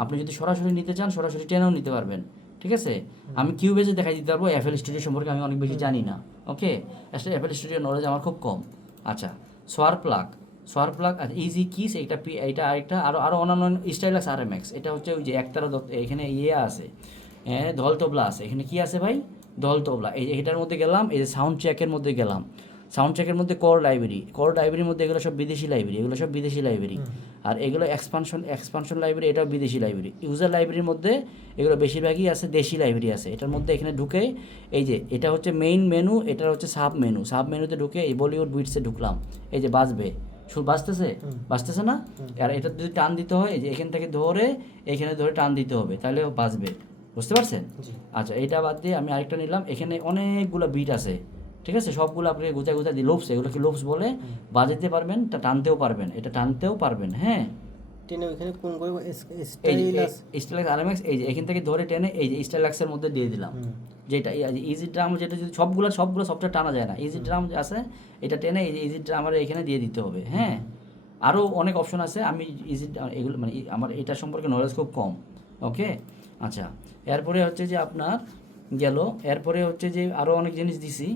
আপনি যদি সরাসরি নিতে চান সরাসরি টেনেও নিতে পারবেন, ঠিক আছে। আমি কিউবেজে দেখাই দিতে পারবো, এফএল স্টুডিও সম্পর্কে আমি অনেক বেশি জানি না, ওকে। আসলে এফএল স্টুডিও নলেজ আমার খুব কম। আচ্ছা, সোয়ার প্লাগ, আচ্ছা ইজি কিস, এইটা আরেকটা, আরও অন্যান্য স্টাইলাস আরএমএক্স, এটা হচ্ছে ওই যে একতারা এখানে ইয়ে আছে, ধল তবলা আছে, এখানে কি আছে ভাই, ধল তবলা। এটার মধ্যে গেলাম, এই যে সাউন্ড চেকের মধ্যে গেলাম, সাউন্ড চেকের মধ্যে কোর লাইব্রেরির মধ্যে এগুলো সব বিদেশি লাইব্রেরি, আর এগুলো এক্সপানশন লাইব্রেরি, এটাও বিদেশি লাইব্রেরি। ইউজার লাইব্রেরির মধ্যে এগুলো বেশিরভাগই আছে দেশি লাইব্রেরি আছে। এটার মধ্যে এখানে ঢুকে এই যে এটা হচ্ছে মেইন মেনু, এটা হচ্ছে সাব মেনুতে ঢুকে এই বলিউড বিটসে ঢুকলাম, এই যে বাজবে, বাজতেছে না। আর এটা যদি টান দিতে হয়, এই যে এখান থেকে ধরে এখানে ধরে টান দিতে হবে, তাহলে বাজবে, বুঝতে পারছেন। আচ্ছা, এটা বাদ দিয়ে আমি আরেকটা নিলাম, এখানে অনেকগুলো বিট আছে, ঠিক আছে। সবগুলো আপনাকে গুছা দিয়ে লোপস, এগুলো কি লোপস বলে, বাজাতে পারবেন, তা টানতেও পারবেন, এটা টানতেও পারবেন, হ্যাঁ। টেনে ওইখানে কোন করে স্টাইলাক্স আরএমএক্স, এই যে এখান থেকে ধরে টেনে এই যে স্টাইলাক্সের মধ্যে দিয়ে দিলাম, যেটা ইজি ড্রাম, যেটা যদি সবগুলো সফটওয়্যার টানা যায় না, ইজি ড্রাম আছে, এটা টেনে এই যে ইজি ড্রামার এখানে দিয়ে দিতে হবে, হ্যাঁ। আরও অনেক অপশন আছে, আমি এগুলো মানে আমার এটা সম্পর্কে নলেজ খুব কম, ওকে। আচ্ছা, এরপরে হচ্ছে যে আপনার গেল, এরপরে হচ্ছে যে আরও অনেক জিনিস দিছি,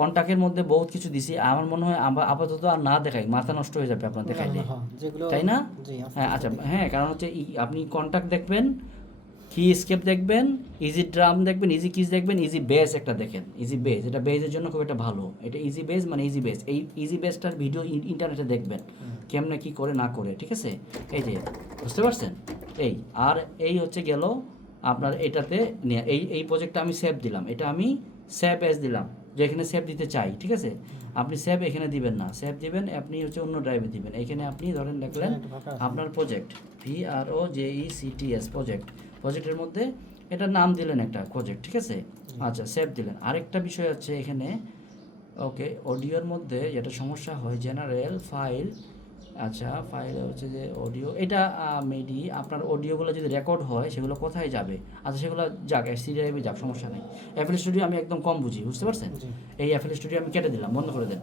কন্টাক্টের মধ্যে বহুত কিছু দিছি। আমার মনে হয় আপাতত আর না দেখাই, মাথা নষ্ট হয়ে যাবে আপনার দেখাইলে, তাই না। হ্যাঁ, আচ্ছা, হ্যাঁ, কারণ হচ্ছে আপনি কন্টাক্ট দেখবেন, কি স্কেপ দেখবেন, ইজি ড্রাম দেখবেন, ইজি কিস দেখবেন, ইজি বেস একটা দেখেন, ইজি বেস, এটা বেসের জন্য খুব একটা ভালো, এটা ইজি বেস মানে ইজি বেস, এই ইজি বেসটার ভিডিও ইন্টারনেটে দেখবেন কেমনে কী করে না করে, ঠিক আছে। এই যে বুঝতে পারছেন, এই আর এই হচ্ছে গেল আপনার এটাতে নিয়ে এই প্রজেক্টটা আমি সেভ দিলাম, এটা আমি সেভ এস দিলাম, যেখানে সেভ দিতে চাই, ঠিক আছে। আপনি সেভ এখানে দিবেন না, সেভ দিবেন আপনি হচ্ছে অন্য ড্রাইভে দিবেন। এখানে আপনি ধরেন লিখলেন আপনার প্রজেক্ট, VROJECTS প্রজেক্টের মধ্যে এটার নাম দিলেন একটা প্রজেক্ট, ঠিক আছে। আচ্ছা, সেভ দিলেন। আরেকটা বিষয় হচ্ছে এখানে, ওকে, অডিওর মধ্যে যেটা সমস্যা হয়, জেনারেল ফাইল, আচ্ছা ফাইলে হচ্ছে যে অডিও, এটা মেডি, আপনার অডিওগুলো যদি রেকর্ড হয় সেগুলো কোথায় যাবে, আচ্ছা সেগুলো যাক সি ড্রাইভে যাক, সমস্যা নেই। এফএল স্টুডিও আমি একদম কম বুঝি, বুঝতে পারছেন। এই এফএল স্টুডিও আমি কেটে দিলাম, বন্ধ করে দেন।